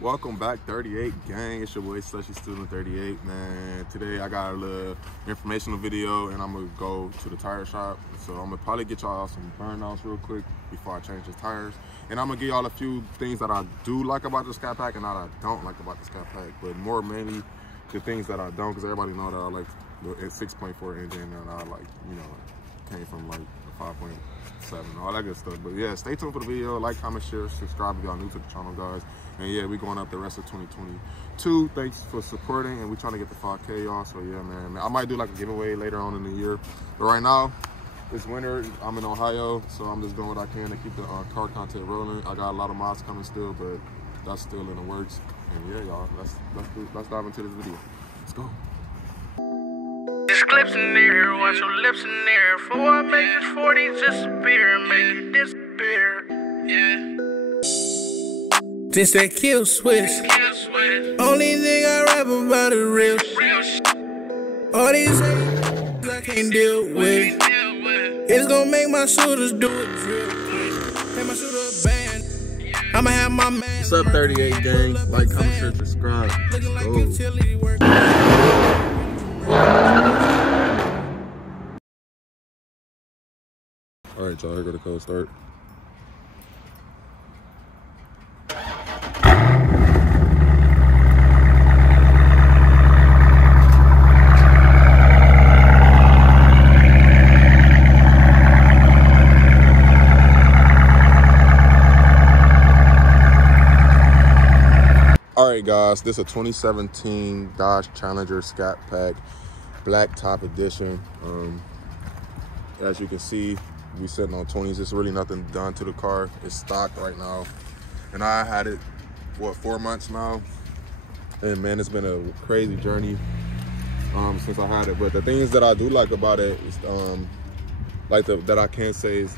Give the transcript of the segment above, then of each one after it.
Welcome back, 38 gang. It's your boy Slushy Student 38, man. Today I got a little informational video and I'm gonna go to the tire shop. So I'm gonna probably get y'all some burnouts real quick before I change the tires. And I'm gonna give y'all a few things that I do like about the ScatPack and that I don't like about the ScatPack, but more mainly the things that I don't, because everybody know that I like the 6.4 engine and I like, you know, came from like a 5.7, all that good stuff. But yeah, stay tuned for the video. Like, comment, share, subscribe if y'all new to the channel, guys. And yeah, we going up the rest of 2022. Thanks for supporting, and we trying to get the 5K, y'all. So yeah, man, I might do like a giveaway later on in the year. But right now, it's winter. I'm in Ohio, so I'm just doing what I can to keep the car content rolling. I got a lot of mods coming still, but that's still in the works. And yeah, y'all, let's dive into this video. Let's go. There's clips in there, watch your lips in there. Before I make this 40 disappear, make it disappear. Yeah. This that kill switch. Only thing I rap about is real shit. All these I can't deal with. It's gonna make my shooters do it real quick. Make my shooter band. I'ma have my man. What's up, 38 gang? Like, comment, share, subscribe. Looking like utility work. All right, y'all, here go the code start. All right, guys, this is a 2017 Dodge Challenger ScatPack Black Top Edition. As you can see, we sitting on 20s. There's really nothing done to the car. It's stocked right now. And I had it, what, 4 months now? And man, it's been a crazy journey since I had it. But the things that I do like about it is, that I can say is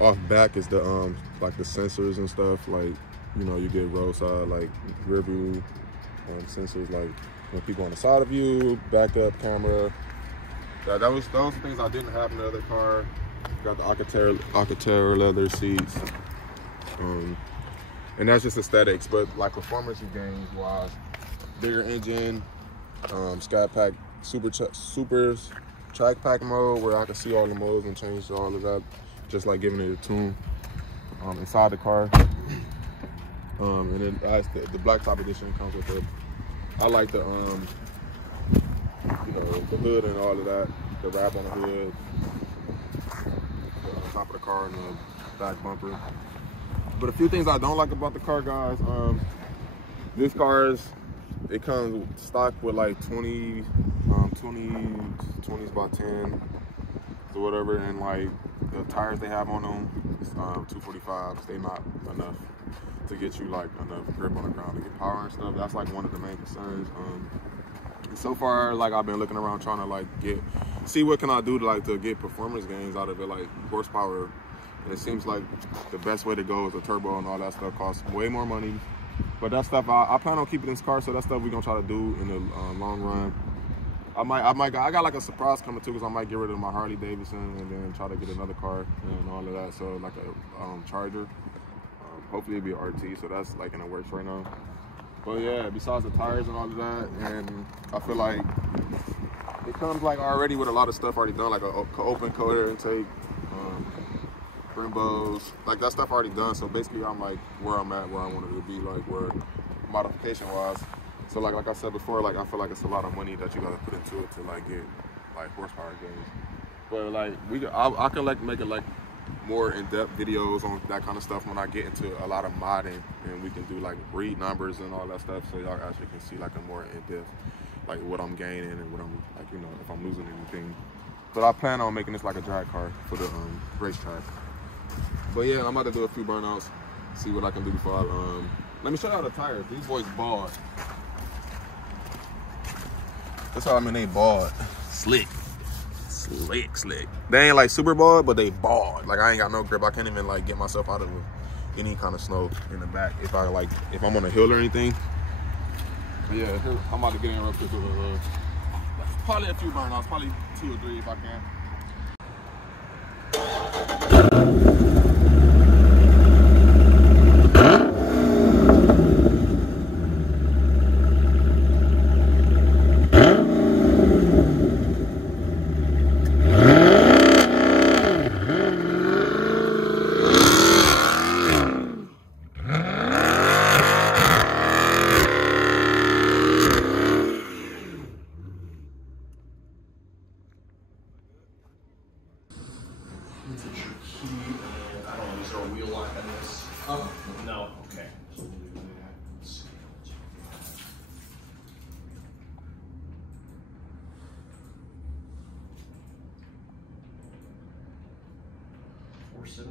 off back is the like the sensors and stuff. Like, you know, you get roadside, like rear view sensors, like when people on the side of you, backup camera. Yeah, those things I didn't have in the other car. Got the Alcantara leather seats, and that's just aesthetics. But like performance gains wise, bigger engine, ScatPack super track pack mode where I can see all the modes and change all of that, just like giving it a tune inside the car. And then the black top edition comes with it. I like the you know, the hood and all of that, the wrap on the hood, on top of the car and the back bumper. But a few things I don't like about the car, guys. This car it comes stock with like 20s by 10 or whatever, and like the tires they have on them, 245s. They not enough to get you like enough grip on the ground to get power and stuff. That's like one of the main concerns. So far, like I've been looking around trying to like see what can I do to get performance gains out of it, like horsepower. And it seems like the best way to go is a turbo, and all that stuff costs way more money. But that stuff I plan on keeping this car, so that stuff we're gonna try to do in the long run. I got like a surprise coming too, because I might get rid of my Harley Davidson and then try to get another car and all of that. So like a Charger. Hopefully it'll be an RT, so that's like in the works right now. But yeah, besides the tires and all of that, and I feel like it comes like already with a lot of stuff already done, like a open coder intake, Brembos, like that stuff already done. So basically I'm like where I'm at, where I wanted to be, like where modification wise. So like I said before, like I feel like it's a lot of money that you gotta put into it to like get like horsepower gains. But like I can like make it like more in-depth videos on that kind of stuff when I get into a lot of modding, and we can do like read numbers and all that stuff, so y'all actually can see like a more in-depth, like what I'm gaining and what I'm like, you know, if I'm losing anything. But I plan on making this like a drag car for the racetrack. But yeah, I'm about to do a few burnouts, see what I can do before I let me show y'all the tires. These boys bald. That's how I mean they bald. Slick. They ain't like super bald, but they bald. Like I ain't got no grip. I can't even like get myself out of any kind of snow in the back if I'm on a hill or anything. But yeah, I'm about to get in real quick with probably a few burnouts, probably 2 or 3 if I can. for $74.99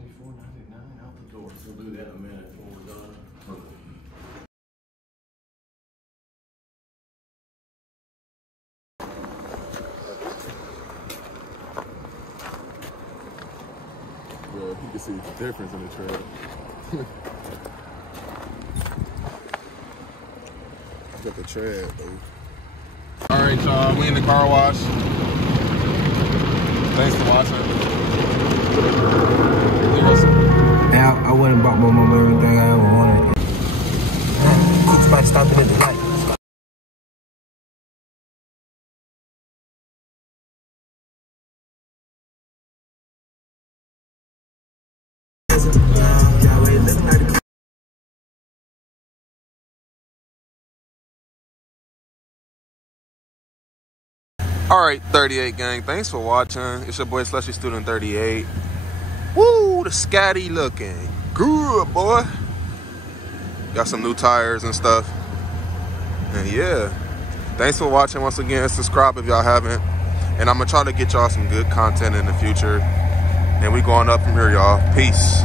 out the door. We'll do that in a minute when we're done. Yeah, you can see the difference in the tread. Look at the tread, though. All right, y'all, we in the car wash. Thanks for watching. Now, I went and bought my mom everything I ever wanted. Keep somebody stopping at the light. All right, 38 gang, thanks for watching. It's your boy Slushy Student 38. Woo, the scatty looking good, boy. Got some new tires and stuff. And yeah, thanks for watching once again. Subscribe if y'all haven't. And I'm gonna try to get y'all some good content in the future. And we going up from here, y'all. Peace.